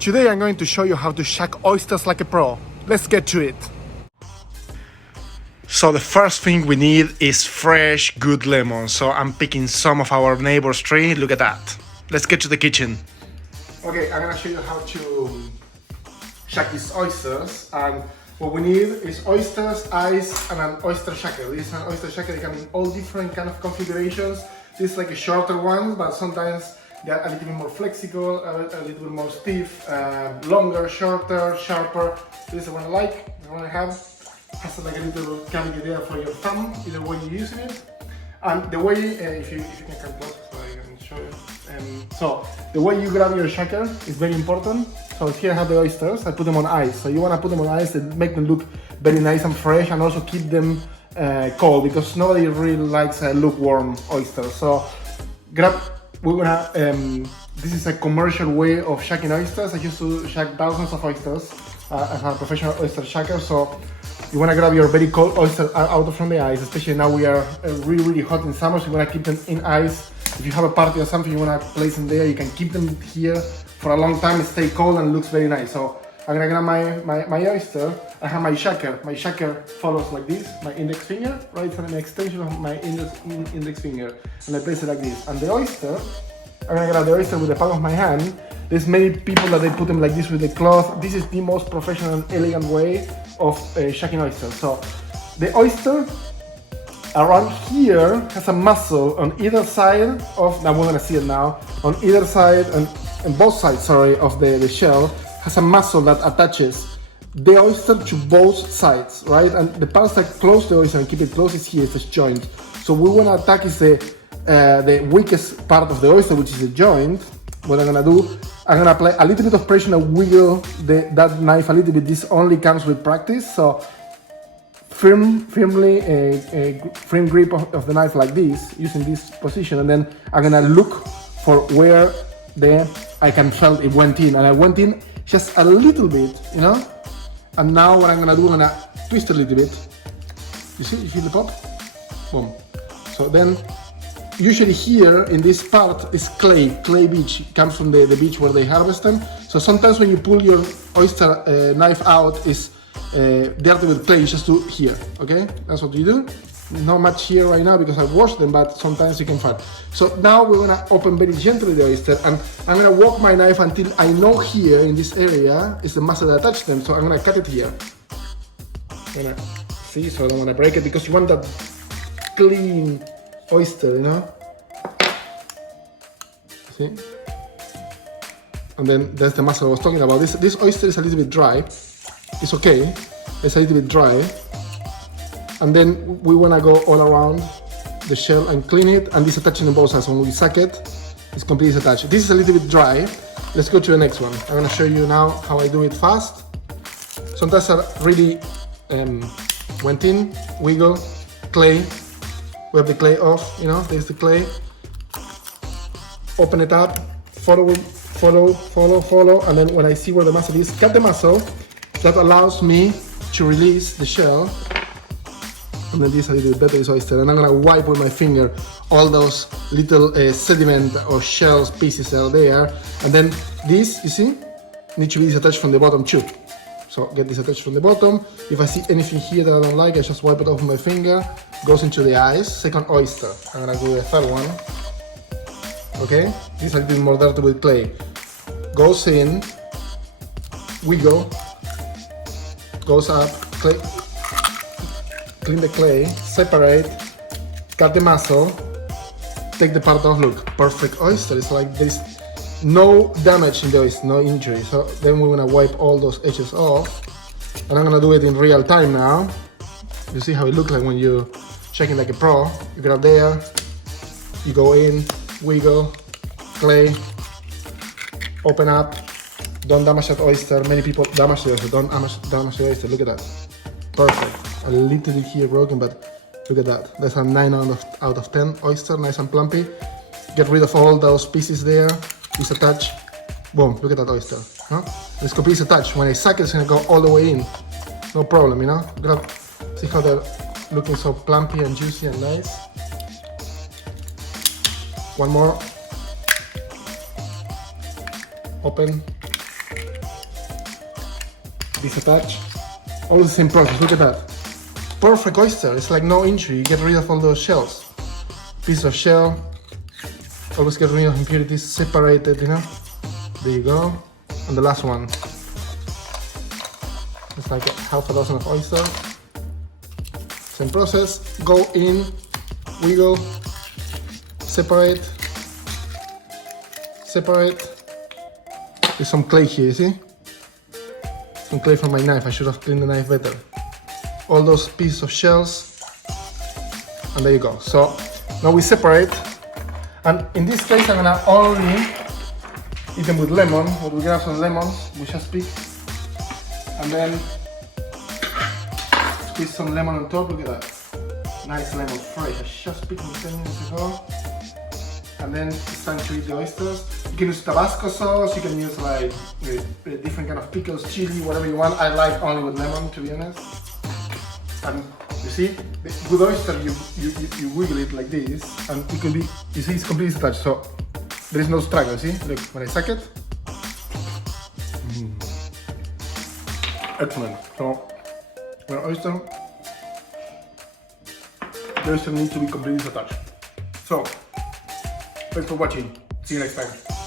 Today I'm going to show you how to shack oysters like a pro. Let's get to it. So the first thing we need is fresh, good lemon. So I'm picking some of our neighbor's tree. Look at that. Let's get to the kitchen. Okay, I'm gonna show you how to shack these oysters. And what we need is oysters, ice, and an oyster shaker. This is an oyster shaker. They come in all different kind of configurations. This is like a shorter one, but sometimes they're a little bit more flexible, a little bit more stiff, longer, shorter, sharper. This is the one I like, the one I have. Has like a little cavity there for your thumb, either way you're using it. And the way, if you can come close so I can show you. So the way you grab your shaker is very important. So here I have the oysters, I put them on ice. So you want to put them on ice and make them look very nice and fresh, and also keep them cold, because nobody really likes a lukewarm oyster. So this is a commercial way of shacking oysters. I used to shack thousands of oysters as a professional oyster shacker. So you want to grab your very cold oyster out from the ice, especially now we are really hot in summer, so you want to keep them in ice. If you have a party or something, you want to place them there, you can keep them here for a long time, stay cold and looks very nice. So I'm going to grab my oyster. I have my shaker. My shaker follows like this, my index finger, right? It's an extension of my index finger. And I place it like this. And the oyster, I'm going to grab the oyster with the palm of my hand. There's many people that they put them like this with the cloth. This is the most professional and elegant way of shacking oysters. So the oyster around here has a muscle on either side of, now we're going to see it now, on either side, and both sides, sorry, of the shell, has a muscle that attaches the oyster to both sides, right? And the parts that close the oyster and keep it close is here, it's this joint. So we want to attack is the weakest part of the oyster, which is the joint. What I'm gonna do, I'm gonna apply a little bit of pressure and wiggle that knife a little bit. This only comes with practice. So firm grip of the knife like this, using this position, and then I'm gonna look for where I can feel it went in, and I went in just a little bit, you know. And now what I'm gonna do, I'm gonna twist a little bit. You see, you feel the pop? Boom. So then, usually here in this part is clay beach. It comes from the beach where they harvest them. So sometimes when you pull your oyster knife out, it's dirty with clay, just do here, okay? That's what you do. Not much here right now because I washed them, but sometimes you can find. So now we're gonna open very gently the oyster, and I'm gonna walk my knife until I know here in this area is the muscle that attaches them. So I'm gonna cut it here. See, so I don't wanna break it because you want that clean oyster, you know? See? And then there's the muscle I was talking about. This oyster is a little bit dry. It's okay. It's a little bit dry. And then we want to go all around the shell and clean it, and this attaching on both sides. When we suck it, it's completely attached. This is a little bit dry. Let's go to the next one. I'm going to show you now how I do it fast. Sometimes I really went in, wiggle, clay. We have the clay off, you know, there's the clay. Open it up, follow, and then when I see where the muscle is, cut the muscle. That allows me to release the shell. And then this a little bit better, this oyster. And I'm gonna wipe with my finger all those little sediment or shells pieces that are there. And then this, you see, needs to be disattached from the bottom too. So get this attached from the bottom. If I see anything here that I don't like, I just wipe it off with my finger. Goes into the ice. Second oyster. I'm gonna do the third one. Okay, this is a little bit more dirty with clay. Goes in, wiggle, goes up, clay. Clean the clay, separate, cut the muscle, take the part off. Look, perfect oyster. It's like there's no damage in the oyster, no injury. So then we want to wipe all those edges off, and I'm gonna do it in real time now. You see how it looks like when you're shaking like a pro. You grab there, you go in, wiggle, clay, open up. Don't damage that oyster. Many people damage the oyster. Don't damage the oyster. Look at that. Perfect. A little bit here broken, but look at that. That's a 9 out of 10 oyster, nice and plumpy. Get rid of all those pieces there. Disattach. Boom, look at that oyster. Huh? It's completely attached. When I suck it, it's gonna go all the way in. No problem, you know? See how they're looking so plumpy and juicy and nice. One more. Open. disattach. All the same process, look at that. Perfect oyster, it's like no injury, you get rid of all those shells. Piece of shell, always get rid of impurities, separated, you know. There you go. And the last one. It's like half a dozen of oysters. Same process, go in, wiggle, separate. There's some clay here, you see? Some clay from my knife, I should have cleaned the knife better. All those pieces of shells, and there you go. So now we separate, and in this case I'm gonna only eat them with lemon. We'll grab some lemons, we just pick, and then squeeze some lemon on top. Look at that, nice lemon, fresh. I just picked them 10 minutes ago. And then it's time to eat the oysters. You can use Tabasco sauce, you can use like different kind of pickles, chili, whatever you want. I like only with lemon, to be honest. And you see, with oyster you wiggle it like this, and it can be, you see, it's completely attached, so there is no struggle. See, look, when I suck it, excellent. So, when oyster, the oyster needs to be completely attached. So, thanks for watching. See you next time.